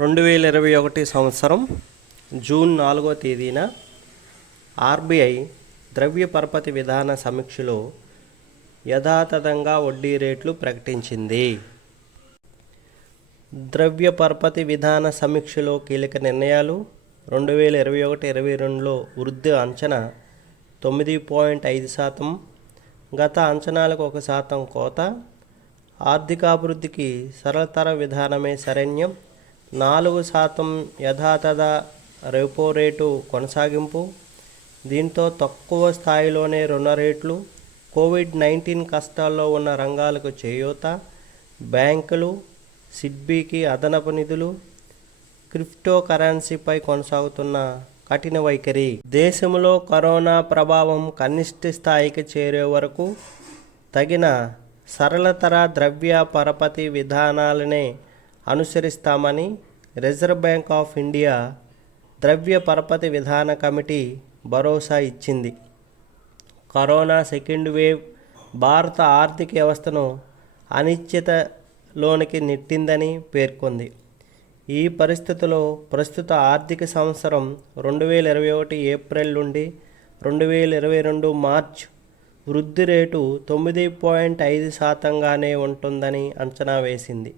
2021 సంవత్సరం జూన్ 4వ తేదీన ఆర్బీఐ ద్రవ్య పరపతి విధాన సమీక్షలో యథాతథంగా వడ్డీ రేట్లు ప్రకటించింది. ద్రవ్య పరపతి విధాన సమీక్షలో కీలక నిర్ణయాలు. 2021-22లో వృద్ధి అంచనా 9.5%, గత అంచనాలకు 1% కోత. ఆర్థికాభివృద్ధికి సరళతర విధానమే శరణ్యం. 4% యథాతథ రెపో రేటు కొనసాగింపు. దీంతో తక్కువ స్థాయిలోనే రుణ రేట్లు. కోవిడ్-19 కష్టాల్లో ఉన్న రంగాలకు చేయూత. బ్యాంకులు, సిడ్బీకి అదనపు నిధులు. క్రిప్టో కరెన్సీపై కొనసాగుతున్న కఠిన వైఖరి. దేశంలో కరోనా ప్రభావం కనిష్ట స్థాయికి చేరే వరకు తగిన సరళతర ద్రవ్య పరపతి విధానాలనే అనుసరిస్తామని రిజర్వ్ బ్యాంక్ ఆఫ్ ఇండియా ద్రవ్య పరపతి విధాన కమిటీ భరోసా ఇచ్చింది. కరోనా సెకండ్ వేవ్ భారత ఆర్థిక వ్యవస్థను అనిశ్చితలోనికి నెట్టిందని పేర్కొంది. ఈ పరిస్థితుల్లో ప్రస్తుత ఆర్థిక సంవత్సరం 2021 ఏప్రిల్ నుండి 2022 మార్చ్ వృద్ధి రేటు 9.5%గానే ఉంటుందని అంచనా వేసింది.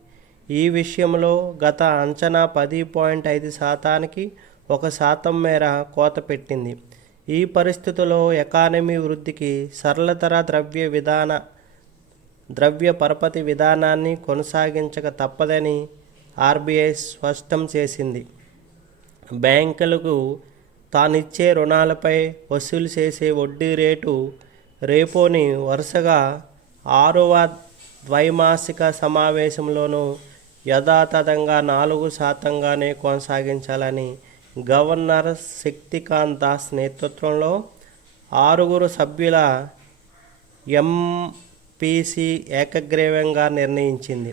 ఈ విషయంలో గత అంచనా 10.5%కి 1% మేర కోత పెట్టింది. ఈ పరిస్థితుల్లో ఎకానమీ వృద్ధికి సరళతర ద్రవ్య పరపతి విధానాన్ని కొనసాగించక తప్పదని ఆర్బీఐ స్పష్టం చేసింది. బ్యాంకులకు తానిచ్చే రుణాలపై వసూలు చేసే వడ్డీ రేటు రేపోని వరుసగా 6వ ద్వైమాసిక సమావేశంలోనూ యథాతథంగా 4%గానే కొనసాగించాలని గవర్నర్ శక్తికాంత్ దాస్ నేతృత్వంలో 6 సభ్యుల ఎంపీసీ ఏకగ్రీవంగా నిర్ణయించింది.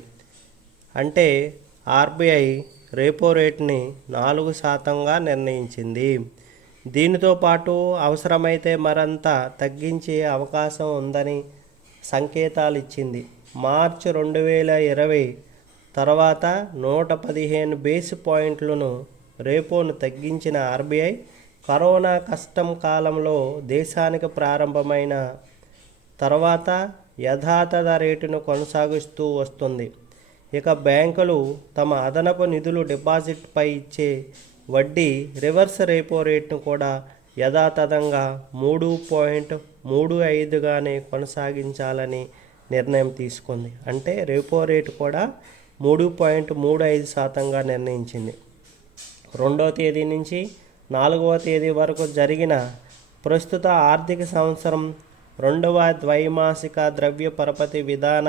అంటే ఆర్బీఐ రెపో రేటుని 4%గా నిర్ణయించింది. దీనితో పాటు అవసరమైతే మరింత తగ్గించే అవకాశం ఉందని సంకేతాలు ఇచ్చింది. మార్చి 2020 తర్వాత 115 బేస్ పాయింట్లను రెపోను తగ్గించిన ఆర్బీఐ కరోనా కష్టం కాలంలో దేశానికి ప్రారంభమైన తర్వాత యథాతథ రేటును కొనసాగిస్తూ వస్తుంది. ఇక బ్యాంకులు తమ అదనపు నిధులు డిపాజిట్పై ఇచ్చే వడ్డీ రివర్స్ రెపో రేటును కూడా యథాతథంగా 3.35గానే కొనసాగించాలని నిర్ణయం తీసుకుంది. అంటే రెపో రేటు కూడా 3.35%గా నిర్ణయించింది. 2వ తేదీ నుంచి 4వ తేదీ వరకు జరిగిన ప్రస్తుత ఆర్థిక సంవత్సరం 2వ ద్వైమాసిక ద్రవ్య పరపతి విధాన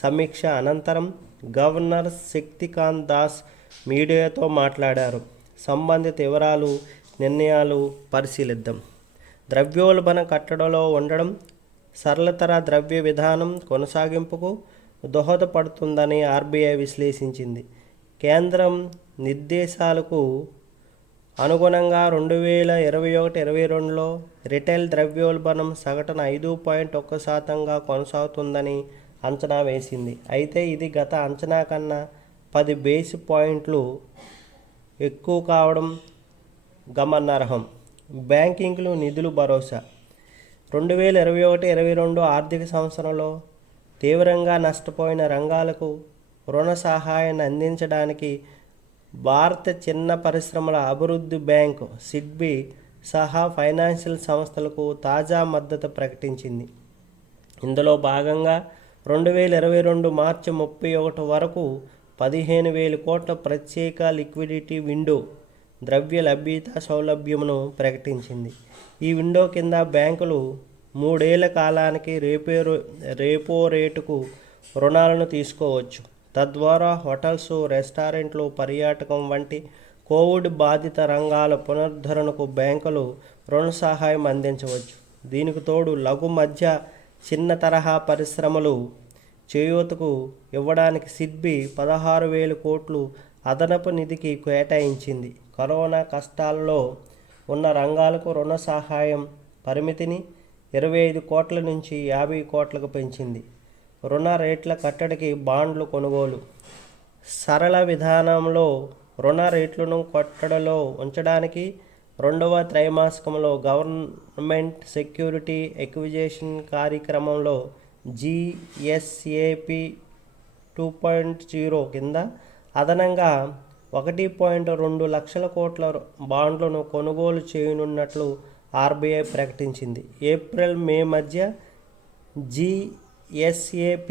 సమీక్ష అనంతరం గవర్నర్ శక్తికాంత్ దాస్ మీడియాతో మాట్లాడారు. సంబంధిత వివరాలు, నిర్ణయాలు పరిశీలిద్దాం. ద్రవ్యోల్బణ కట్టడిలో ఉండడం సరళతర ద్రవ్య విధానం కొనసాగింపుకు దోహదపడుతుందని ఆర్బీఐ విశ్లేషించింది. కేంద్రం నిర్దేశాలకు అనుగుణంగా 2021-22లో రిటైల్ ద్రవ్యోల్బణం సగటున 5.1%గా కొనసాగుతుందని అంచనా వేసింది. అయితే ఇది గత అంచనా కన్నా 10 బేస్ పాయింట్లు ఎక్కువ కావడం గమనార్హం. బ్యాంకింగ్లు నిధులు భరోసా. 2021-22 ఆర్థిక సంవత్సరంలో తీవ్రంగా నష్టపోయిన రంగాలకు రుణ సహాయాన్ని అందించడానికి భారత చిన్న పరిశ్రమల అభివృద్ధి బ్యాంకు సిడ్బీ సహా ఫైనాన్షియల్ సంస్థలకు తాజా మద్దతు ప్రకటించింది. ఇందులో భాగంగా 2022 మార్చి 31 వరకు 15,000 కోట్ల ప్రత్యేక లిక్విడిటీ విండో ద్రవ్య లభ్యత సౌలభ్యమును ప్రకటించింది. ఈ విండో కింద బ్యాంకులు 3 ఏళ్ల కాలానికి రెపో రేటుకు రుణాలను తీసుకోవచ్చు. తద్వారా హోటల్స్, రెస్టారెంట్లు, పర్యాటకం వంటి కోవిడ్ బాధిత రంగాల పునరుద్ధరణకు బ్యాంకులు రుణ సహాయం అందించవచ్చు. దీనికి తోడు లఘు, మధ్య, చిన్న తరహా పరిశ్రమలు చేయూతకు ఇవ్వడానికి సిడ్బీ 16,000 కోట్లు అదనపు నిధికి కేటాయించింది. కరోనా కష్టాల్లో ఉన్న రంగాలకు రుణ సహాయం పరిమితిని 25 కోట్ల నుంచి 50 కోట్లకు పెంచింది. రుణ రేట్ల కట్టడికి బాండ్లు కొనుగోలు. సరళ విధానంలో రుణ రేట్లను కట్టడిలో ఉంచడానికి రెండవ త్రైమాసికంలో గవర్నమెంట్ సెక్యూరిటీ ఎక్విజిషన్ కార్యక్రమంలో GSAP 2.0 కింద అదనంగా 1.2 లక్షల కోట్ల బాండ్లను కొనుగోలు చేయనున్నట్లు RBI ప్రకటించింది. ఏప్రిల్-మే మధ్య GSAP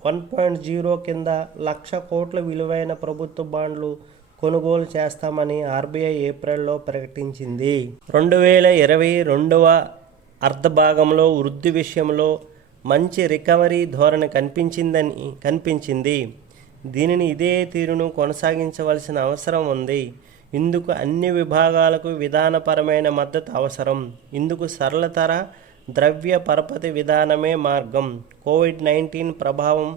1.0 కింద 1,00,000 కోట్ల విలువైన ప్రభుత్వ బాండ్లు కొనుగోలు చేస్తామని RBI ఏప్రిల్లో ప్రకటించింది. 2022వ అర్ధభాగంలో వృద్ధి విషయంలో మంచి రికవరీ ధోరణి కనిపించింది. దీనిని ఇదే తీరును కొనసాగించవలసిన అవసరం ఉంది. ఇందుకు అన్ని విభాగాలకు విధానపరమైన మద్దతు అవసరం. ఇందుకు సరళతర ద్రవ్య పరపతి విధానమే మార్గం. కోవిడ్-19 ప్రభావం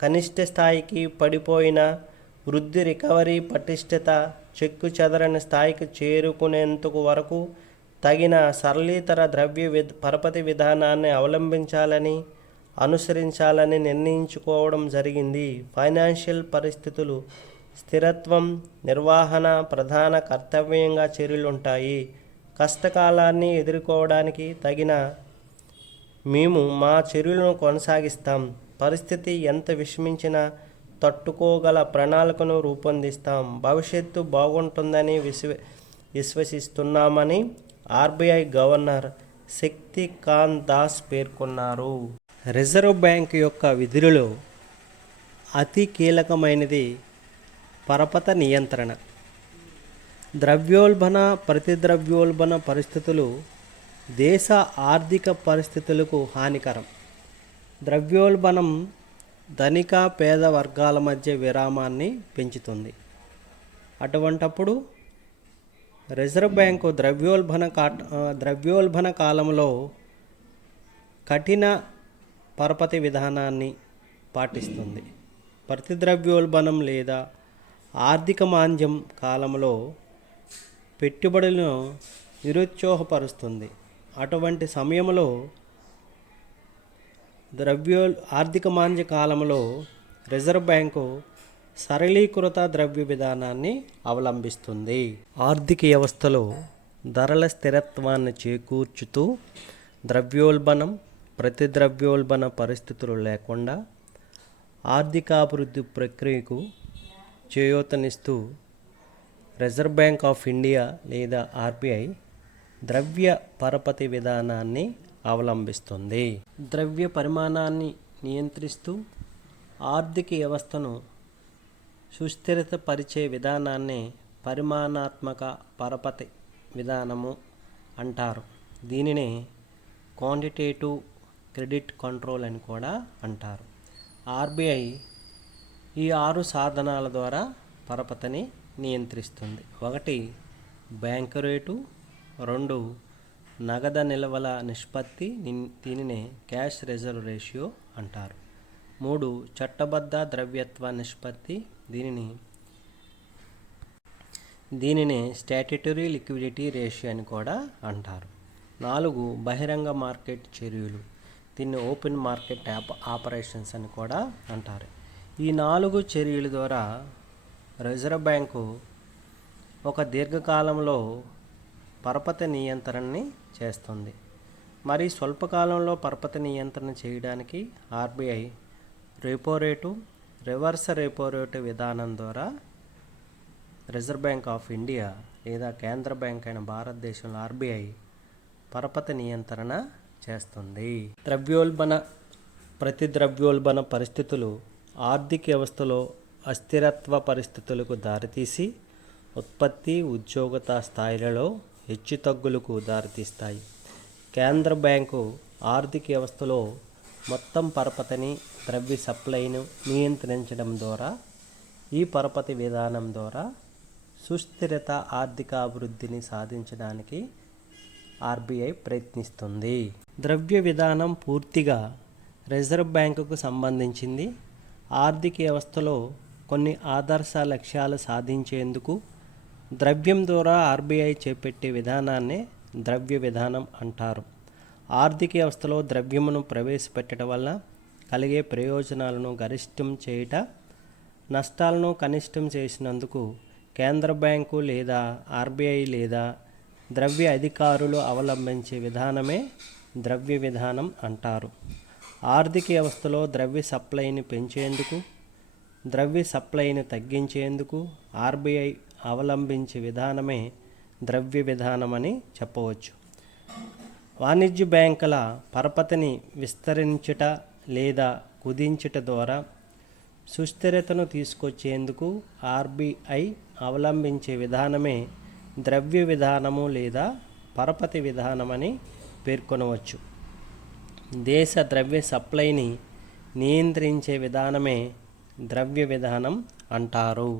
కనిష్ట స్థాయికి పడిపోయిన వృద్ధి రికవరీ పటిష్టత చెక్కు చెదరని స్థాయికి చేరుకునేంత వరకు తగిన సరళీతర ద్రవ్య పరపతి విధానాన్ని అనుసరించాలని నిర్ణయించుకోవడం జరిగింది. ఫైనాన్షియల్ పరిస్థితులు స్థిరత్వం నిర్వహణ ప్రధాన కర్తవ్యంగా చర్యలుంటాయి. కష్టకాలాన్ని ఎదుర్కోవడానికి తగిన మేము మా చర్యలను కొనసాగిస్తాం. పరిస్థితి ఎంత విషమించినా తట్టుకోగల ప్రణాళికను రూపొందిస్తాం. భవిష్యత్తు బాగుంటుందని విశ్వసిస్తున్నామని RBI గవర్నర్ శక్తికాంత్ దాస్ పేర్కొన్నారు. రిజర్వ్ బ్యాంక్ యొక్క విధులలో అతి కీలకమైనది పరపత నియంత్రణ. ద్రవ్యోల్బణ ప్రతిద్రవ్యోల్బణ పరిస్థితులు దేశ ఆర్థిక పరిస్థితులకు హానికరం. ద్రవ్యోల్బణం ధనిక పేద వర్గాల మధ్య విరామాన్ని పెంచుతుంది. అటువంటప్పుడు రిజర్వ్ బ్యాంకు ద్రవ్యోల్బణ కాలంలో కఠిన పరపతి విధానాన్ని పాటిస్తుంది. ప్రతిద్రవ్యోల్బణం లేదా ఆర్థిక మాంద్యం కాలంలో పెట్టుబడులను నిరుత్సాహపరుస్తుంది. అటువంటి సమయంలో ఆర్థిక మాంద్య కాలంలో రిజర్వ్ బ్యాంకు సరళీకృత ద్రవ్య విధానాన్ని అవలంబిస్తుంది. ఆర్థిక వ్యవస్థలో ధరల స్థిరత్వాన్ని చేకూర్చుతూ ద్రవ్యోల్బణం ప్రతిద్రవ్యోల్బణ పరిస్థితులు లేకుండా ఆర్థికాభివృద్ధి ప్రక్రియకు చేయూతనిస్తూ రిజర్వ్ బ్యాంక్ ఆఫ్ ఇండియా లేదా RBI ద్రవ్య పరపతి విధానాన్ని అవలంబిస్తుంది. ద్రవ్య పరిమాణాన్ని నియంత్రిస్తూ ఆర్థిక వ్యవస్థను సుస్థిరతపరిచే విధానాన్ని పరిమాణాత్మక పరపతి విధానము అంటారు. దీనినే క్వాంటిటేటివ్ క్రెడిట్ కంట్రోల్ అని కూడా అంటారు. RBI ఈ 6 సాధనాల ద్వారా పరపతిని నియంత్రిస్తుంది. 1 బ్యాంకు రేటు, 2 నగదు నిల్వల నిష్పత్తి, దీనినే క్యాష్ రిజర్వ్ రేషియో అంటారు. 3 చట్టబద్ధ ద్రవ్యత్వ నిష్పత్తి, దీనినే స్టాట్యుటరీ లిక్విడిటీ రేషియో అని కూడా అంటారు. 4 బహిరంగ మార్కెట్ చర్యలు, దీన్ని ఓపెన్ మార్కెట్ ఆపరేషన్స్ అని కూడా అంటారు. ఈ 4 చర్యల ద్వారా రిజర్వ్ బ్యాంకు ఒక దీర్ఘకాలంలో పరపతి నియంత్రణని చేస్తుంది. మరి స్వల్పకాలంలో పరపతి నియంత్రణ చేయడానికి RBI repo rate, reverse repo rate విధానం ద్వారా రిజర్వ్ బ్యాంక్ ఆఫ్ ఇండియా లేదా కేంద్ర బ్యాంక్ అయిన భారతదేశంలో RBI పరపతి నియంత్రణ చేస్తుంది. ప్రతిద్రవ్యోల్బణ పరిస్థితులు ఆర్థిక వ్యవస్థలో అస్థిరత్వ పరిస్థితులకు దారితీసి ఉత్పత్తి ఉద్యోగత స్థాయిలలో హెచ్చుతగ్గులకు దారితీస్తాయి. కేంద్ర బ్యాంకు ఆర్థిక వ్యవస్థలో మొత్తం పరపతిని ద్రవ్య సప్లైను నియంత్రించడం ద్వారా ఈ పరపతి విధానం ద్వారా సుస్థిరత ఆర్థిక అభివృద్ధిని సాధించడానికి RBI ప్రయత్నిస్తుంది. ద్రవ్య విధానం పూర్తిగా రిజర్వ్ బ్యాంకుకు సంబంధించింది. ఆర్థిక వ్యవస్థలో కొన్ని ఆదర్శ లక్ష్యాలు సాధించేందుకు ద్రవ్యం ద్వారా RBI చేపట్టే విధానాన్నే ద్రవ్య విధానం అంటారు. ఆర్థిక వ్యవస్థలో ద్రవ్యమును ప్రవేశపెట్టడం వల్ల కలిగే ప్రయోజనాలను గరిష్టం చేయుట నష్టాలను కనిష్టం చేసినందుకు కేంద్ర బ్యాంకు లేదా ఆర్బీఐ లేదా ద్రవ్య అధికారులు అవలంబించే విధానమే ద్రవ్య విధానం అంటారు. ఆర్థిక వ్యవస్థలో ద్రవ్య సప్లైని పెంచేందుకు, ద్రవ్య సప్లైని తగ్గించేందుకు ఆర్బీఐ అవలంబించే విధానమే ద్రవ్య విధానం అని చెప్పవచ్చు. వాణిజ్య బ్యాంకుల పరపతిని విస్తరించుట లేదా కుదించుట ద్వారా సుస్థిరతను తీసుకొచ్చేందుకు ఆర్బీఐ అవలంబించే విధానమే ద్రవ్య విధానము లేదా పరపతి విధానమని పేర్కొనవచ్చు. దేశ ద్రవ్య సప్లైని నియంత్రించే విధానమే ద్రవ్య విధానం అంటారు.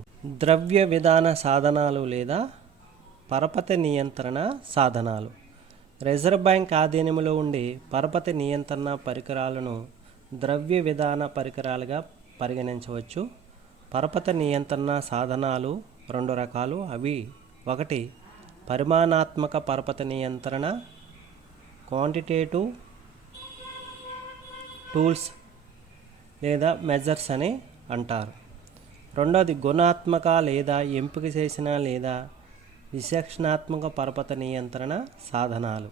ద్రవ్య విధాన సాధనాలు లేదా పరపతి నియంత్రణ సాధనాలు. రిజర్వ్ బ్యాంక్ ఆధీనంలో ఉండే పరపతి నియంత్రణ పరికరాలను ద్రవ్య విధాన పరికరాలుగా పరిగణించవచ్చు. పరపతి నియంత్రణ సాధనాలు రెండు రకాలు. అవి: ఒకటి పరిమాణాత్మక పరపతి నియంత్రణ, క్వాంటిటేటివ్ టూల్స్ లేదా మెజర్స్ అని అంటారు. రెండోది గుణాత్మక లేదా ఎంపిక చేసిన లేదా విచక్షణాత్మక పరపతి నియంత్రణ సాధనాలు,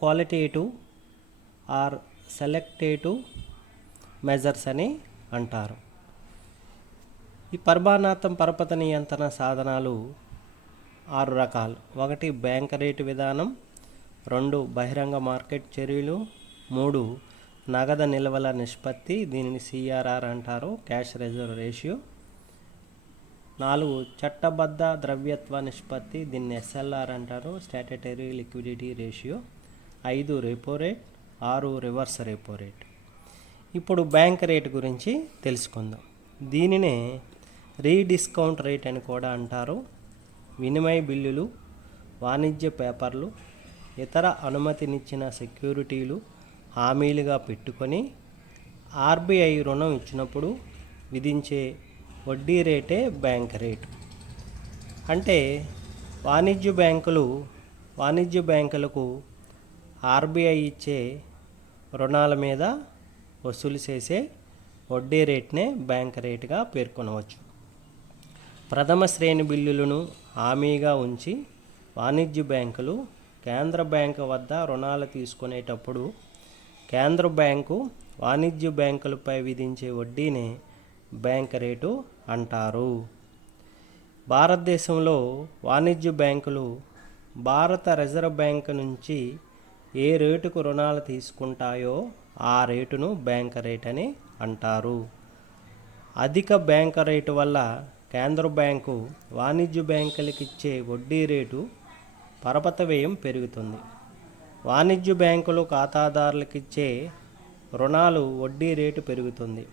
క్వాలిటేటివ్ ఆర్ సెలెక్టేటివ్ మెజర్స్ అని అంటారు. ఈ పరిమాణాత్మక పరపతి నియంత్రణ సాధనాలు 6 రకాలు. ఒకటి బ్యాంక్ రేటు విధానం, 2 బహిరంగ మార్కెట్ చర్యలు, 3 నగదు నిల్వల నిష్పత్తి, దీనిని సిఆర్ఆర్ అంటారు, క్యాష్ రిజర్వ్ రేషియో, 4 చట్టబద్ధ ద్రవ్యత్వ నిష్పత్తి, దీన్ని ఎస్ఎల్ఆర్ అంటారు, statutory liquidity ratio, 5 repo rate, 6 reverse repo rate. ఇప్పుడు బ్యాంక్ రేటు గురించి తెలుసుకుందాం. దీనినే రీడిస్కౌంట్ రేట్ అని కూడా అంటారు. వినిమయ బిల్లులు, వాణిజ్య పేపర్లు, ఇతర అనుమతినిచ్చిన సెక్యూరిటీలు హామీలుగా పెట్టుకొని ఆర్బీఐ రుణం ఇచ్చినప్పుడు విధించే వడ్డీ రేటే బ్యాంక్ రేటు. అంటే వాణిజ్య బ్యాంకులకు ఆర్బీఐ ఇచ్చే రుణాల మీద వసూలు చేసే వడ్డీ రేట్నే బ్యాంక్ రేటుగా పేర్కొనవచ్చు. ప్రథమ శ్రేణి బిల్లులను హామీగా ఉంచి వాణిజ్య బ్యాంకులు కేంద్ర బ్యాంకు వద్ద రుణాలు తీసుకునేటప్పుడు కేంద్ర బ్యాంకు వాణిజ్య బ్యాంకులపై విధించే వడ్డీనే బ్యాంక్ రేటు అంటారు. భారతదేశంలో వాణిజ్య బ్యాంకులు భారత రిజర్వ్ బ్యాంకు నుంచి ఏ రేటుకు రుణాలు తీసుకుంటాయో ఆ రేటును బ్యాంక్ రేట్ అని అంటారు. అధిక బ్యాంక్ రేటు వల్ల కేంద్ర బ్యాంకు వాణిజ్య బ్యాంకులకు ఇచ్చే వడ్డీ రేటు పరపతి వ్యయం పెరుగుతుంది. వాణిజ్య బ్యాంకులు ఖాతాదారులకు ఇచ్చే రుణాలు వడ్డీ రేటు పెరుగుతుంది.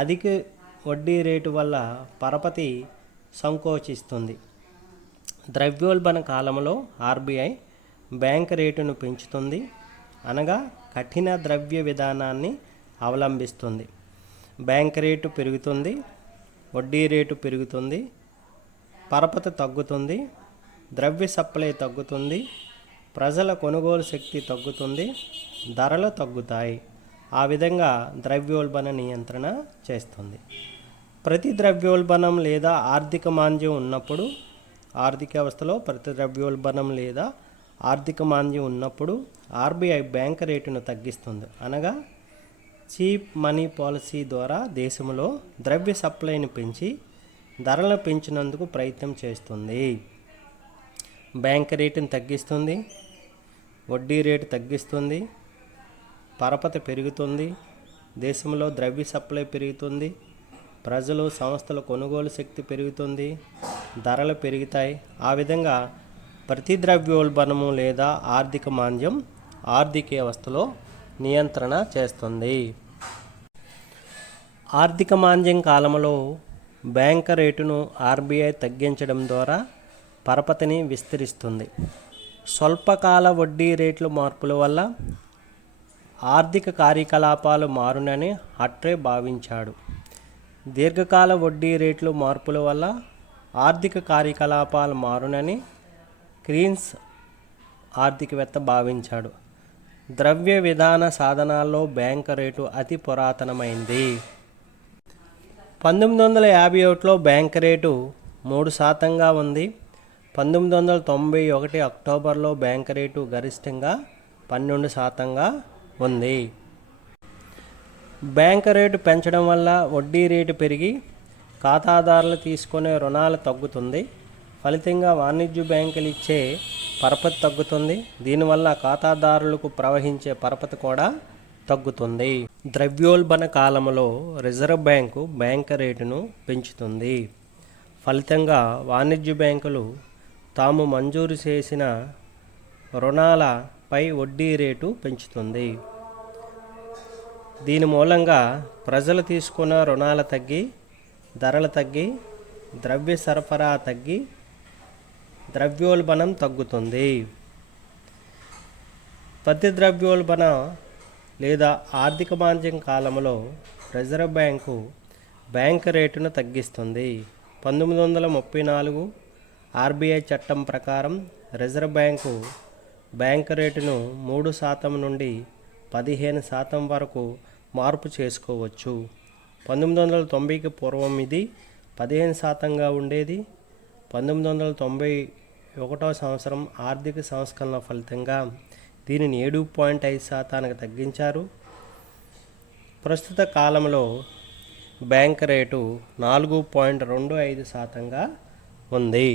అధిక వడ్డీ రేటు వల్ల పరపతి సంకోచిస్తుంది. ద్రవ్యోల్బణ కాలంలో ఆర్బీఐ బ్యాంక్ రేటును పెంచుతుంది, అనగా కఠిన ద్రవ్య విధానాన్ని అవలంబిస్తుంది. బ్యాంక్ రేటు పెరుగుతుంది, వడ్డీ రేటు పెరుగుతుంది, పరపతి తగ్గుతుంది, ద్రవ్య సప్లై తగ్గుతుంది, ప్రజల కొనుగోలు శక్తి తగ్గుతుంది, ధరలు తగ్గుతాయి. ఆ విధంగా ద్రవ్యోల్బణ నియంత్రణ చేస్తుంది. ప్రతి ద్రవ్యోల్బణం లేదా ఆర్థిక మాంద్యం ఉన్నప్పుడు, ఆర్థిక వ్యవస్థలో ప్రతి ద్రవ్యోల్బణం లేదా ఆర్థిక మాంద్యం ఉన్నప్పుడు ఆర్బీఐ బ్యాంక్ రేటును తగ్గిస్తుంది, అనగా చీప్ మనీ పాలసీ ద్వారా దేశంలో ద్రవ్య సప్లైని పెంచి ధరలను పెంచినందుకు ప్రయత్నం చేస్తుంది. బ్యాంక్ రేటును తగ్గిస్తుంది, వడ్డీ రేటు తగ్గిస్తుంది, పరపతి పెరుగుతుంది, దేశంలో ద్రవ్య సప్లై పెరుగుతుంది, ప్రజలు సంస్థల కొనుగోలు శక్తి పెరుగుతుంది, ధరలు పెరుగుతాయి. ఆ విధంగా ప్రతి ద్రవ్యోల్బణము లేదా ఆర్థిక మాంద్యం ఆర్థిక వ్యవస్థలో నియంత్రణ చేస్తుంది. ఆర్థిక మాంద్యం కాలంలో బ్యాంక్ రేటును ఆర్బీఐ తగ్గించడం ద్వారా పరపతిని విస్తరిస్తుంది. స్వల్పకాల వడ్డీ రేట్ల మార్పుల వల్ల ఆర్థిక కార్యకలాపాలు మారునని హట్రే భావించాడు. దీర్ఘకాల వడ్డీ రేట్లు మార్పుల వల్ల ఆర్థిక కార్యకలాపాలు మారునని క్రీన్స్ ఆర్థికవేత్త భావించాడు. ద్రవ్య విధాన సాధనాల్లో బ్యాంక్ రేటు అతి పురాతనమైంది. 1951లో బ్యాంక్ రేటు 3% ఉంది. 1991 అక్టోబర్లో బ్యాంక్ రేటు గరిష్టంగా 12% ఉంది. బ్యాంక్ రేటు పెంచడం వల్ల వడ్డీ రేటు పెరిగి ఖాతాదారులు తీసుకునే రుణాలు తగ్గుతుంది. ఫలితంగా వాణిజ్య బ్యాంకులు ఇచ్చే పరపతి తగ్గుతుంది. దీనివల్ల ఖాతాదారులకు ప్రవహించే పరపతి కూడా తగ్గుతుంది. ద్రవ్యోల్బణ కాలంలో రిజర్వ్ బ్యాంకు బ్యాంక్ రేటును పెంచుతుంది. ఫలితంగా వాణిజ్య బ్యాంకులు తాము మంజూరు చేసిన రుణాలపై వడ్డీ రేటు పెంచుతుంది. దీని మూలంగా ప్రజలు తీసుకున్న రుణాలు తగ్గి, ధరలు తగ్గి, ద్రవ్య సరఫరా తగ్గి, ద్రవ్యోల్బణం తగ్గుతుంది. ప్రతి ద్రవ్యోల్బణ లేదా ఆర్థిక మాంద్యం కాలంలో రిజర్వ్ బ్యాంకు బ్యాంక్ రేటును తగ్గిస్తుంది. 1934 ఆర్బీఐ చట్టం ప్రకారం రిజర్వ్ బ్యాంకు బ్యాంక్ రేటును 3% నుండి 15% వరకు మార్పు చేసుకోవచ్చు. 1990కి పూర్వం ఇది 15%గా ఉండేది. 1991 సంవత్సరం ఆర్థిక సంస్కరణల ఫలితంగా దీనిని 7.5%కి తగ్గించారు. ప్రస్తుత కాలంలో బ్యాంక్ రేటు 4.25%గా ఉంది.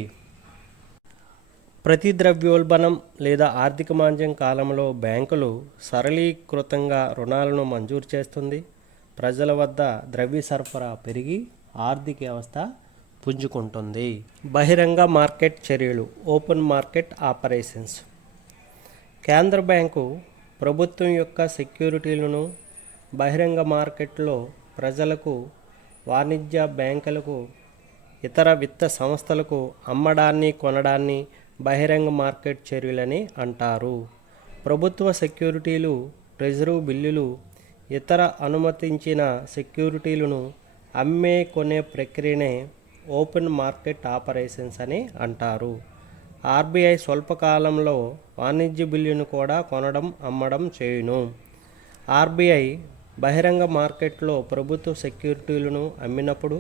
ప్రతి ద్రవ్యోల్బణం లేదా ఆర్థిక మాంద్యం కాలంలో బ్యాంకులు సరళీకృతంగా రుణాలను మంజూరు చేస్తుంది. ప్రజల వద్ద ద్రవ్య సరఫరా పెరిగి ఆర్థిక వ్యవస్థ పుంజుకుంటుంది. బహిరంగ మార్కెట్ చర్యలు, ఓపెన్ మార్కెట్ ఆపరేషన్స్. కేంద్ర బ్యాంకు ప్రభుత్వం యొక్క సెక్యూరిటీలను బహిరంగ మార్కెట్లో ప్రజలకు, వాణిజ్య బ్యాంకులకు, ఇతర విత్త సంస్థలకు అమ్మడాన్ని, కొనడాన్ని బహిరంగ మార్కెట్ చర్యలని అంటారు. ప్రభుత్వ సెక్యూరిటీలు, ట్రెజరీ బిల్లులు, ఇతర అనుమతించిన సెక్యూరిటీలను అమ్మే, కొనే ప్రక్రియనే ఓపెన్ మార్కెట్ ఆపరేషన్స్ అని అంటారు. ఆర్బీఐ స్వల్పకాలంలో వాణిజ్య బిల్లును కూడా కొనడం, అమ్మడం చేయును. ఆర్బీఐ బహిరంగ మార్కెట్లో ప్రభుత్వ సెక్యూరిటీలను అమ్మినప్పుడు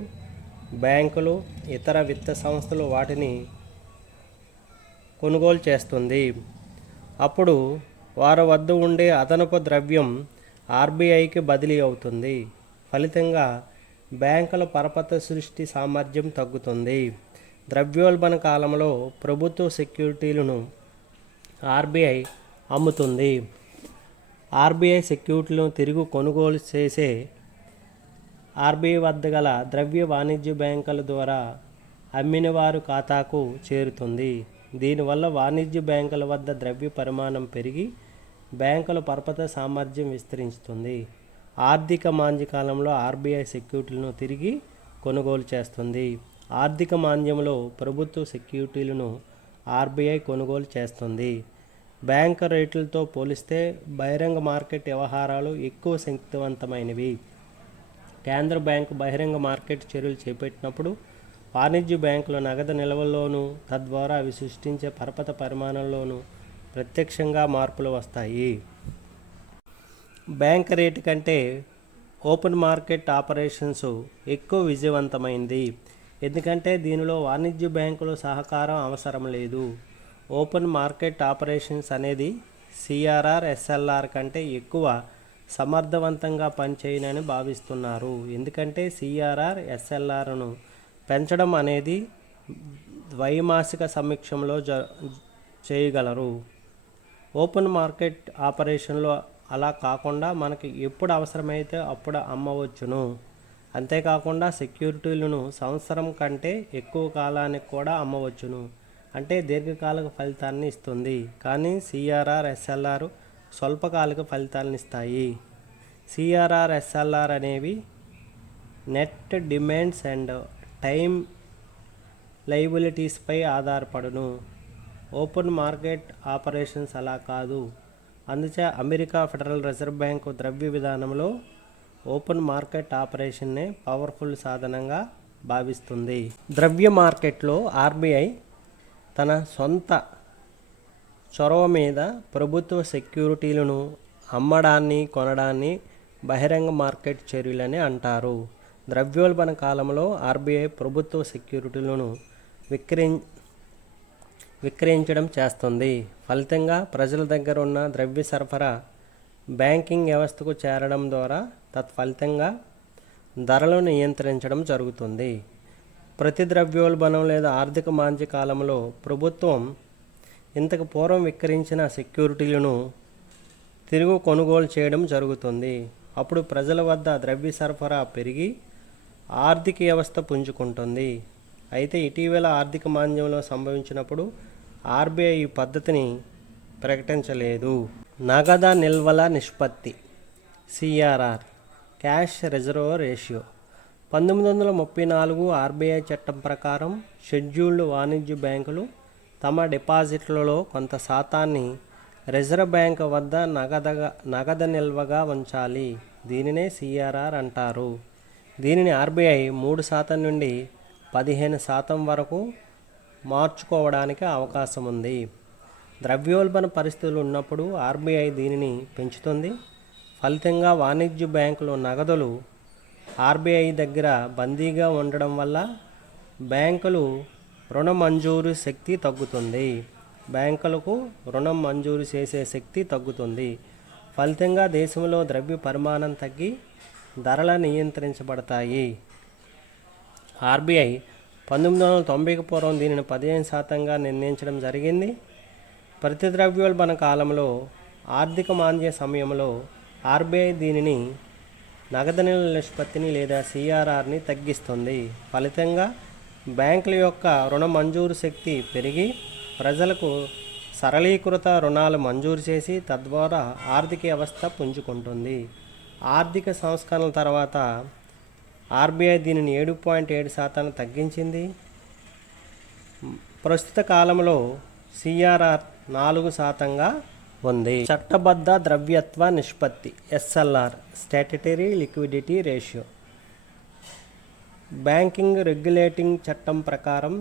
బ్యాంకులు, ఇతర విత్త సంస్థలు వాటిని కొనుగోలు చేస్తుంది. అప్పుడు వారి వద్ద ఉండే అదనపు ద్రవ్యం ఆర్బీఐకి బదిలీ అవుతుంది. ఫలితంగా బ్యాంకుల పరపతి సృష్టి సామర్థ్యం తగ్గుతుంది. ద్రవ్యోల్బణ కాలంలో ప్రభుత్వ సెక్యూరిటీలను ఆర్బీఐ అమ్ముతుంది. ఆర్బీఐ సెక్యూరిటీలను తిరిగి కొనుగోలు చేసే ఆర్బీఐ వద్ద గల ద్రవ్య వాణిజ్య బ్యాంకుల ద్వారా అమ్మిన వారి ఖాతాకు చేరుతుంది. దీనివల్ల వాణిజ్య బ్యాంకుల వద్ద ద్రవ్య పరిమాణం పెరిగి బ్యాంకుల పరపతి సామర్థ్యం విస్తరిస్తుంది. ఆర్థిక మాంద్యకాలంలో ఆర్బీఐ సెక్యూరిటీలను తిరిగి కొనుగోలు చేస్తుంది. ఆర్థిక మాంద్యంలో ప్రభుత్వ సెక్యూరిటీలను ఆర్బీఐ కొనుగోలు చేస్తుంది. బ్యాంకు రేట్లతో పోలిస్తే బహిరంగ మార్కెట్ వ్యవహారాలు ఎక్కువ శక్తివంతమైనవి. కేంద్ర బ్యాంకు బహిరంగ మార్కెట్ చర్యలు చేపట్టినప్పుడు వాణిజ్య బ్యాంకుల నగదు నిల్వల్లోనూ, తద్వారా అవి సృష్టించే పరపతి పరిమాణంలోనూ ప్రత్యక్షంగా మార్పులు వస్తాయి. బ్యాంక్ రేటు కంటే ఓపెన్ మార్కెట్ ఆపరేషన్స్ ఎక్కువ విజయవంతమైంది. ఎందుకంటే దీనిలో వాణిజ్య బ్యాంకుల సహకారం అవసరం లేదు. ఓపెన్ మార్కెట్ ఆపరేషన్స్ అనేది సిఆర్ఆర్, ఎస్ఎల్ఆర్ కంటే ఎక్కువ సమర్థవంతంగా పనిచేయనని భావిస్తున్నారు. ఎందుకంటే సిఆర్ఆర్, ఎస్ఎల్ఆర్ను పెంచడం అనేది ద్వైమాసిక సమీక్షంలో చేయగలరు. ఓపెన్ మార్కెట్ ఆపరేషన్లో అలా కాకుండా మనకి ఎప్పుడు అవసరమైతే అప్పుడు అమ్మవచ్చును. అంతేకాకుండా సెక్యూరిటీలను సంవత్సరం కంటే ఎక్కువ కాలానికి కూడా అమ్మవచ్చును. అంటే దీర్ఘకాలిక ఫలితాన్ని ఇస్తుంది. కానీ సిఆర్ఆర్, ఎస్ఎల్ఆర్ స్వల్పకాలిక ఫలితాలను ఇస్తాయి. సిఆర్ఆర్, ఎస్ఎల్ఆర్ అనేవి నెట్ డిమాండ్స్ అండ్ టైం లయబిలిటీస్పై ఆధారపడును. ఓపెన్ మార్కెట్ ఆపరేషన్స్ అలా కాదు. అందుచే అమెరికా ఫెడరల్ రిజర్వ్ బ్యాంకు ద్రవ్య విధానంలో ఓపెన్ మార్కెట్ ఆపరేషన్నే పవర్ఫుల్ సాధనంగా భావిస్తుంది. ద్రవ్య మార్కెట్లో ఆర్బీఐ తన సొంత చొరవ మీద ప్రభుత్వ సెక్యూరిటీలను అమ్మడాన్ని, కొనడాన్ని బహిరంగ మార్కెట్ చర్యలని అంటారు. ద్రవ్యోల్బణ కాలంలో ఆర్బీఐ ప్రభుత్వ సెక్యూరిటీలను విక్రయించడం చేస్తుంది. ఫలితంగా ప్రజల దగ్గర ఉన్న ద్రవ్య సరఫరా బ్యాంకింగ్ వ్యవస్థకు చేరడం ద్వారా తత్ఫలితంగా ధరలను నియంత్రించడం జరుగుతుంది. ప్రతి ద్రవ్యోల్బణం లేదా ఆర్థిక మాంద్య కాలంలో ప్రభుత్వం ఇంతకు పూర్వం విక్రయించిన సెక్యూరిటీలను తిరిగి కొనుగోలు చేయడం జరుగుతుంది. అప్పుడు ప్రజల వద్ద ద్రవ్య సరఫరా పెరిగి ఆర్థిక వ్యవస్థ పుంజుకుంటుంది. అయితే ఇటీవల ఆర్థిక మాంద్యంలో సంభవించినప్పుడు ఆర్బీఐ ఈ పద్ధతిని ప్రకటించలేదు. నగద నిల్వల నిష్పత్తి CRR cash reserve ratio 1934 RBI చట్టం ప్రకారం షెడ్యూల్డ్ వాణిజ్య బ్యాంకులు తమ డిపాజిట్లలో కొంత శాతాన్ని రిజర్వ్ బ్యాంక్ వద్ద నగద నిల్వగా ఉంచాలి. దీనినే సిఆర్ఆర్ అంటారు. దీనిని ఆర్బీఐ 3% నుండి 15% వరకు మార్చుకోవడానికి అవకాశం ఉంది. ద్రవ్యోల్బణ పరిస్థితులు ఉన్నప్పుడు ఆర్బీఐ దీనిని పెంచుతుంది. ఫలితంగా వాణిజ్య బ్యాంకులు నగదులు ఆర్బీఐ దగ్గర బందీగా ఉండడం వల్ల బ్యాంకులు రుణ మంజూరు శక్తి తగ్గుతుంది. బ్యాంకులకు రుణం మంజూరు చేసే శక్తి తగ్గుతుంది. ఫలితంగా దేశంలో ద్రవ్య పరిమాణం తగ్గి ధరలు నియంత్రించబడతాయి. ఆర్బీఐ 1990కి పూర్వం దీనిని 15%గా నిర్ణయించడం జరిగింది. ప్రతి ద్రవ్యోల్బణ కాలంలో ఆర్థిక మాంద్య సమయంలో ఆర్బీఐ దీనిని నగదు నిల్వల నిష్పత్తిని లేదా సిఆర్ఆర్ని తగ్గిస్తుంది. ఫలితంగా బ్యాంకుల యొక్క రుణ మంజూరు శక్తి పెరిగి ప్రజలకు సరళీకృత రుణాలు మంజూరు చేసి తద్వారా ఆర్థిక వ్యవస్థ పుంజుకుంటుంది. ఆర్థిక సంస్కరణల తర్వాత ఆర్బీఐ దీనిని 7.7% తగ్గించింది. ప్రస్తుత కాలంలో సిఆర్ఆర్ 4%గా ఉంది. చట్టబద్ధ ద్రవ్యత్వ నిష్పత్తి SLR statutory liquidity ratio banking regulating చట్టం ప్రకారం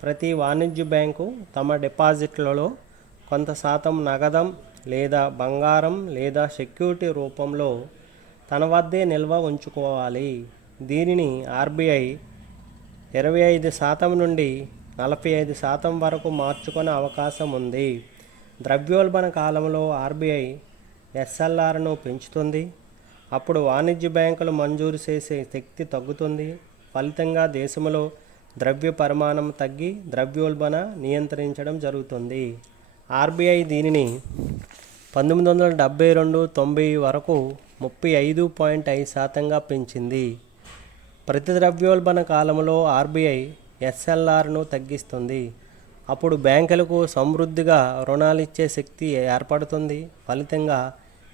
ప్రతి వాణిజ్య బ్యాంకు తమ డిపాజిట్లలో కొంత శాతం నగదం లేదా బంగారం లేదా సెక్యూరిటీ రూపంలో తన వద్దే నిల్వ ఉంచుకోవాలి. దీనిని ఆర్బీఐ 25% నుండి 45% వరకు మార్చుకునే అవకాశం ఉంది. ద్రవ్యోల్బణ కాలంలో ఆర్బీఐ ఎస్ఎల్ఆర్ను పెంచుతుంది. అప్పుడు వాణిజ్య బ్యాంకులు మంజూరు చేసే శక్తి తగ్గుతుంది. ఫలితంగా దేశంలో ద్రవ్య పరిమాణం తగ్గి ద్రవ్యోల్బణ నియంత్రించడం జరుగుతుంది. ఆర్బీఐ దీనిని 1972-90 వరకు 35.5%గా పెంచింది. ప్రతి ద్రవ్యోల్బణ కాలంలో ఆర్బీఐ ఎస్ఎల్ఆర్ను తగ్గిస్తుంది. అప్పుడు బ్యాంకులకు సమృద్ధిగా రుణాలిచ్చే శక్తి ఏర్పడుతుంది. ఫలితంగా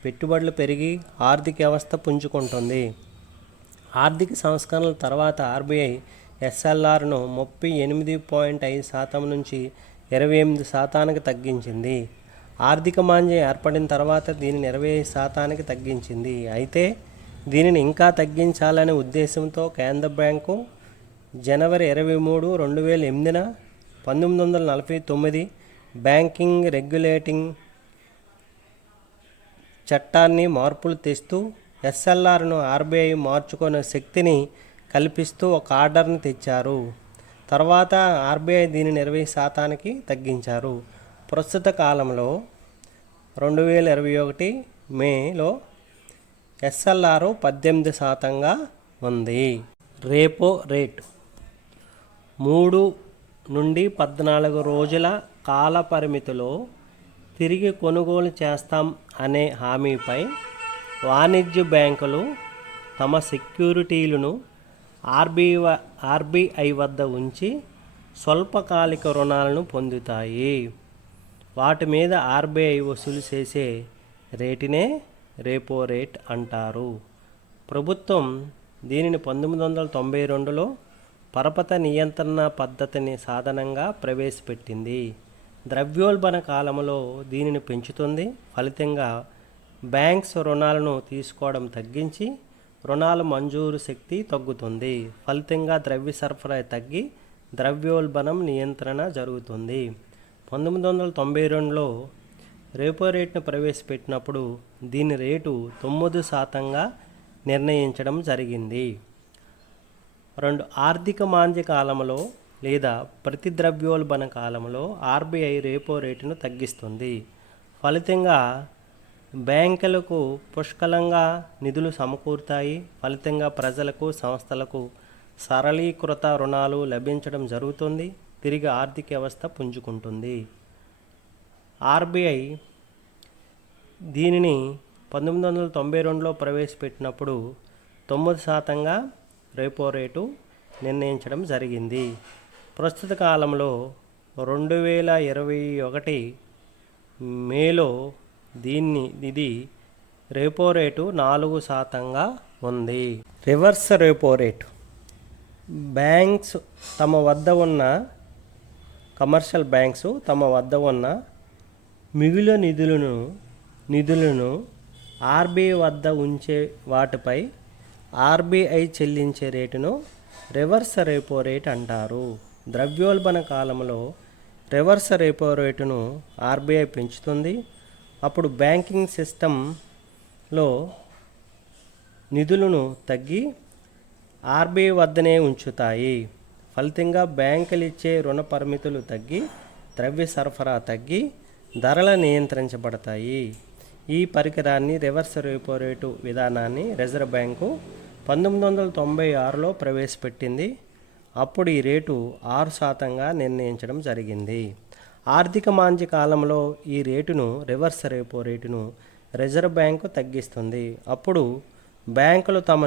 పెట్టుబడులు పెరిగి ఆర్థిక వ్యవస్థ పుంజుకుంటుంది. ఆర్థిక సంస్కరణల తర్వాత ఆర్బీఐ ఎస్ఎల్ఆర్ను 38.5% నుంచి 28%కి తగ్గించింది. ఆర్థిక మాంద్యం ఏర్పడిన తర్వాత దీనిని 25%కి తగ్గించింది. అయితే దీనిని ఇంకా తగ్గించాలనే ఉద్దేశంతో కేంద్ర బ్యాంకు జనవరి 23, 2008న 1949 బ్యాంకింగ్ రెగ్యులేటింగ్ చట్టాన్ని మార్పులు తెస్తూ ఎస్ఎల్ఆర్ను ఆర్బీఐ మార్చుకునే శక్తిని కల్పిస్తూ ఒక ఆర్డర్ని తెచ్చారు. తర్వాత ఆర్బీఐ దీనిని 20%కి తగ్గించారు. ప్రస్తుత కాలంలో 2021 మేలో ఎస్ఎల్ఆర్ 18%గా ఉంది. రేపో రేటు 3 నుండి 14 రోజుల కాల పరిమితిలో తిరిగి కొనుగోలు చేస్తాం అనే హామీపై వాణిజ్య బ్యాంకులు తమ సెక్యూరిటీలను ఆర్బీఐ వద్ద ఉంచి స్వల్పకాలిక రుణాలను పొందుతాయి. వాటి మీద ఆర్బీఐ వసూలు చేసే రేటునే రేపో రేట్ అంటారు. ప్రభుత్వం దీనిని 1992లో పరపతి నియంత్రణ పద్ధతిని సాధనంగా ప్రవేశపెట్టింది. ద్రవ్యోల్బణ కాలంలో దీనిని పెంచుతుంది. ఫలితంగా బ్యాంక్స్ రుణాలను తీసుకోవడం తగ్గించి రుణాల మంజూరు శక్తి తగ్గుతుంది. ఫలితంగా ద్రవ్య సరఫరా తగ్గి ద్రవ్యోల్బణం నియంత్రణ జరుగుతుంది. 1992లో రేపో రేట్ను ప్రవేశపెట్టినప్పుడు దీని రేటు 9%గా నిర్ణయించడం జరిగింది. 2 ఆర్థిక మాంద్య కాలంలో లేదా ప్రతి ద్రవ్యోల్బణ కాలంలో ఆర్బీఐ రెపో రేటును తగ్గిస్తుంది. ఫలితంగా బ్యాంకులకు పుష్కలంగా నిధులు సమకూరుతాయి. ఫలితంగా ప్రజలకు, సంస్థలకు సరళీకృత రుణాలు లభించడం జరుగుతుంది. తిరిగి ఆర్థిక వ్యవస్థ పుంజుకుంటుంది. ఆర్బీఐ దీనిని 1992లో ప్రవేశపెట్టినప్పుడు 9% రెపో రేటు నిర్ణయించడం జరిగింది. ప్రస్తుత కాలంలో 2021 మేలో ఇది రెపో రేటు 4%గా ఉంది. రివర్స్ రెపో రేటు బ్యాంక్స్ తమ వద్ద ఉన్న కమర్షియల్ బ్యాంక్స్ తమ వద్ద ఉన్న మిగులు నిధులను ఆర్బీఐ వద్ద ఉంచే వాటిపై ఆర్బీఐ చెల్లించే రేటును రివర్స్ రెపో రేట్ అంటారు. ద్రవ్యోల్బణ కాలంలో రివర్స్ రెపో రేటును ఆర్బీఐ పెంచుతుంది. అప్పుడు బ్యాంకింగ్ సిస్టంలో నిధులను తగ్గి ఆర్బీఐ వద్దనే ఉంచుతాయి. ఫలితంగా బ్యాంకులు ఇచ్చే రుణ పరిమితులు తగ్గి ద్రవ్య సరఫరా తగ్గి ధరలు నియంత్రించబడతాయి. ఈ పరికరాన్ని రివర్స్ రెపో రేటు విధానాన్ని రిజర్వ్ బ్యాంకు 1996లో ప్రవేశపెట్టింది. అప్పుడు ఈ రేటు 6%గా నిర్ణయించడం జరిగింది. ఆర్థిక మాంద్య కాలంలో ఈ రేటును రివర్స్ రెపో రేటును రిజర్వ్ బ్యాంకు తగ్గిస్తుంది. అప్పుడు బ్యాంకులు తమ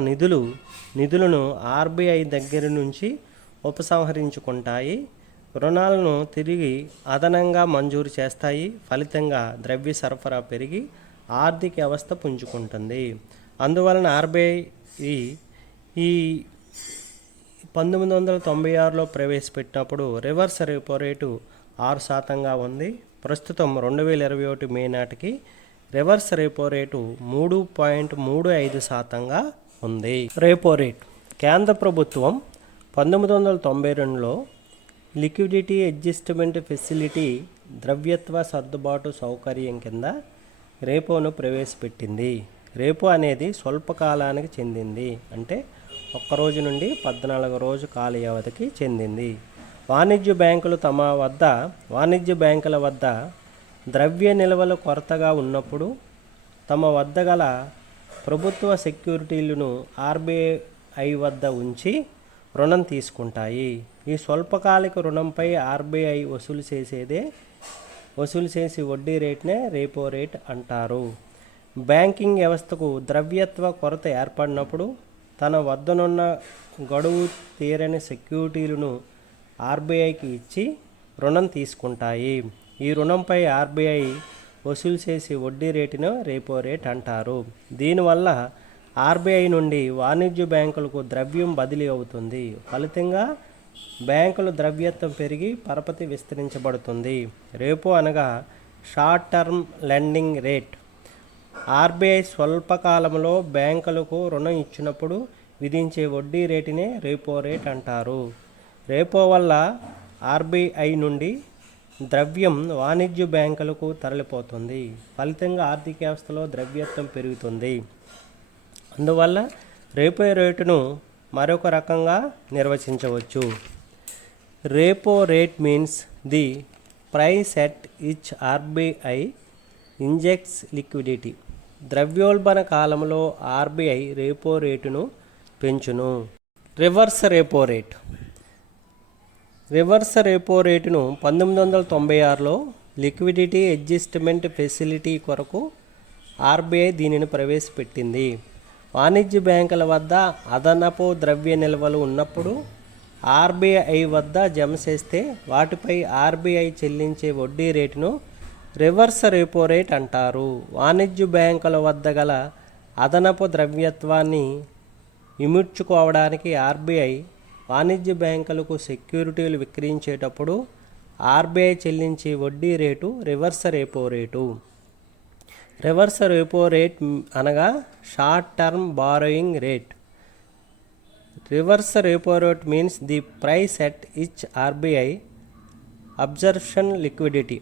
నిధులను ఆర్బీఐ దగ్గర నుంచి ఉపసంహరించుకుంటాయి. రుణాలను తిరిగి అదనంగా మంజూరు చేస్తాయి. ఫలితంగా ద్రవ్య సరఫరా పెరిగి ఆర్థిక వ్యవస్థ పుంజుకుంటుంది. అందువలన ఆర్బీఐ ఈ 1996లో ప్రవేశపెట్టినప్పుడు రివర్స్ రెపో రేటు 6%గా ఉంది. ప్రస్తుతం 2021 మే నాటికి రివర్స్ రెపో రేటు 3.35%గా ఉంది. రెపో రేట్ కేంద్ర ప్రభుత్వం 1992లో లిక్విడిటీ అడ్జస్ట్మెంట్ ఫెసిలిటీ ద్రవ్యత్వ సర్దుబాటు సౌకర్యం కింద రెపోను ప్రవేశపెట్టింది. రెపో అనేది స్వల్పకాలానికి చెందింది, అంటే 1 రోజు నుండి 14 రోజు కాల వ్యవధికి చెందింది. వాణిజ్య బ్యాంకుల వద్ద ద్రవ్య నిల్వలు కొరతగా ఉన్నప్పుడు తమ వద్ద గల ప్రభుత్వ సెక్యూరిటీలను ఆర్బీఐ వద్ద ఉంచి రుణం తీసుకుంటాయి. ఈ స్వల్పకాలిక రుణంపై ఆర్బీఐ వసూలు చేసే వడ్డీ రేట్నే రెపో రేట్ అంటారు. బ్యాంకింగ్ వ్యవస్థకు ద్రవ్యత్వ కొరత ఏర్పడినప్పుడు తన వద్దనున్న గడువు తీరని సెక్యూరిటీలను ఆర్బీఐకి ఇచ్చి రుణం తీసుకుంటాయి. ఈ రుణంపై ఆర్బీఐ వసూలు చేసే వడ్డీ రేటును రెపో రేట్ అంటారు. దీనివల్ల ఆర్బీఐ నుండి వాణిజ్య బ్యాంకులకు ద్రవ్యం బదిలీ అవుతుంది. ఫలితంగా బ్యాంకుల ద్రవ్యత్వం పెరిగి పరపతి విస్తరించబడుతుంది. రెపో అనగా short term lending rate. RBI స్వల్పకాలంలో బ్యాంకులకు రుణం ఇచ్చినప్పుడు విధించే వడ్డీ రేటునే రెపో రేట్ అంటారు. రెపో వల్ల ఆర్బీఐ నుండి ద్రవ్యం వాణిజ్య బ్యాంకులకు తరలిపోతుంది. ఫలితంగా ఆర్థిక వ్యవస్థలో ద్రవ్యత్వం పెరుగుతుంది. అందువల్ల రెపో రేటును మరొక రకంగా నిర్వచించవచ్చు. Repo rate means the price at which RBI injects liquidity. ద్రవ్యోల్బణ కాలంలో ఆర్బీఐ రెపో రేటును పెంచును. రివర్స్ రెపో రేటును 1996లో లిక్విడిటీ అడ్జస్ట్మెంట్ ఫెసిలిటీ కొరకు ఆర్బీఐ దీనిని ప్రవేశపెట్టింది. వాణిజ్య బ్యాంకుల వద్ద అదనపు ద్రవ్య నిల్వలు ఉన్నప్పుడు ఆర్బీఐ వద్ద జమ చేస్తే వాటిపై ఆర్బీఐ చెల్లించే వడ్డీ రేటును రివర్స్ రెపో రేట్ అంటారు. వాణిజ్య బ్యాంకుల వద్ద గల అదనపు ద్రవ్యత్వాన్ని ఇముడ్చుకోవడానికి ఆర్బీఐ వాణిజ్య బ్యాంకులకు సెక్యూరిటీలు విక్రయించేటప్పుడు ఆర్బీఐ చెల్లించే వడ్డీ rate reverse repo rate. Reverse repo rate అనగా short term borrowing rate. Reverse repo rate means the price at which RBI absorption liquidity.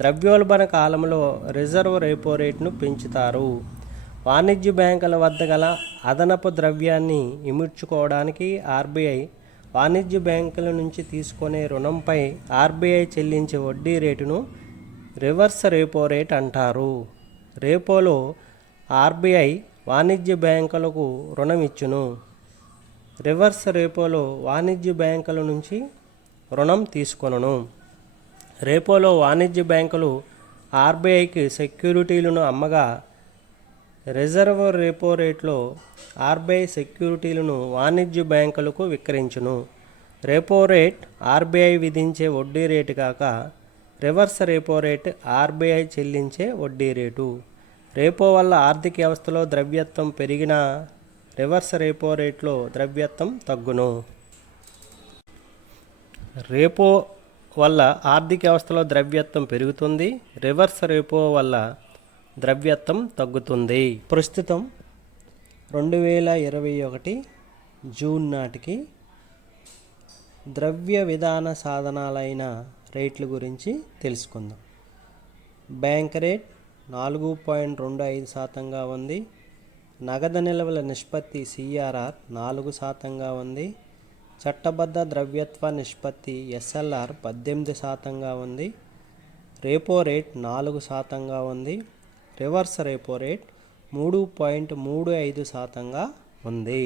ద్రవ్యోల్బణ కాలంలో రిజర్వ్ రెపో రేట్ను పెంచుతారు. వాణిజ్య బ్యాంకుల వద్ద గల అదనపు ద్రవ్యాన్ని ఇముడ్చుకోవడానికి ఆర్బీఐ వాణిజ్య బ్యాంకుల నుంచి తీసుకునే రుణంపై ఆర్బీఐ చెల్లించే వడ్డీ రేటును రివర్స్ రెపో రేట్ అంటారు. రెపోలో ఆర్బీఐ వాణిజ్య బ్యాంకులకు రుణం ఇచ్చును. రివర్స్ రెపోలో వాణిజ్య బ్యాంకుల నుంచి రుణం తీసుకొనును. రెపోలో వాణిజ్య బ్యాంకులు ఆర్బీఐకి సెక్యూరిటీలను అమ్మగా, రిజర్వ్ రెపో రేట్లో ఆర్బీఐ సెక్యూరిటీలను వాణిజ్య బ్యాంకులకు విక్రయించును. రెపో రేట్ ఆర్బీఐ విధించే వడ్డీ రేటు కాక రివర్స్ రెపో రేట్ ఆర్బీఐ చెల్లించే వడ్డీ రేటు. రెపో వల్ల ఆర్థిక వ్యవస్థలో ద్రవ్యత్వం పెరిగినా రివర్స్ రెపో రేట్లో ద్రవ్యత్వం తగ్గును. రెపో వల్ల ఆర్థిక వ్యవస్థలో ద్రవ్యత్వం పెరుగుతుంది, రివర్స్ రెపో వల్ల ద్రవ్యత్వం తగ్గుతుంది. ప్రస్తుతం 2021 జూన్ నాటికి ద్రవ్య విధాన సాధనాలైన రేట్ల గురించి తెలుసుకుందాం. బ్యాంక్ రేట్ 4.25% ఉంది. నగదు నిల్వల నిష్పత్తి CRR 4% ఉంది. చట్టబద్ధ ద్రవ్యత్వ నిష్పత్తి SLR 18% ఉంది. రెపో రేట్ 4% ఉంది. రివర్స్ రెపో రేట్ 3.35% ఉంది.